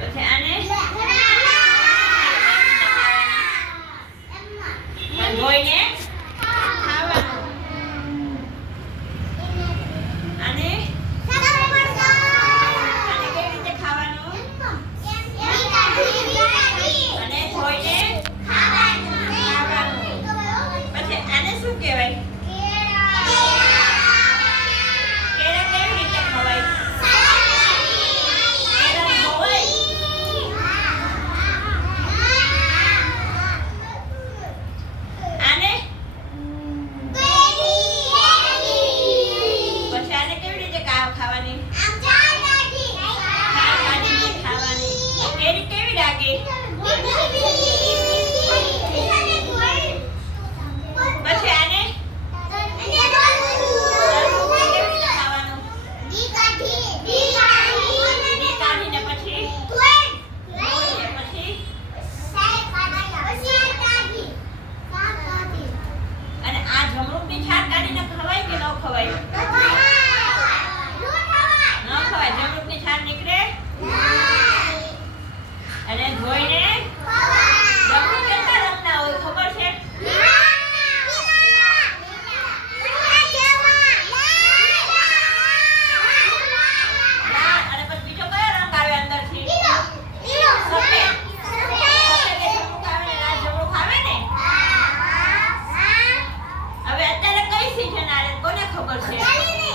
પછી દાળ ખાવાની? ખાવાની. કેવી લાગે? પછી આને? અને આ જમણું બી છાટ કાઢીને ખવાય કે ન ખવાય? નથી જનાર કોને ખબર છે?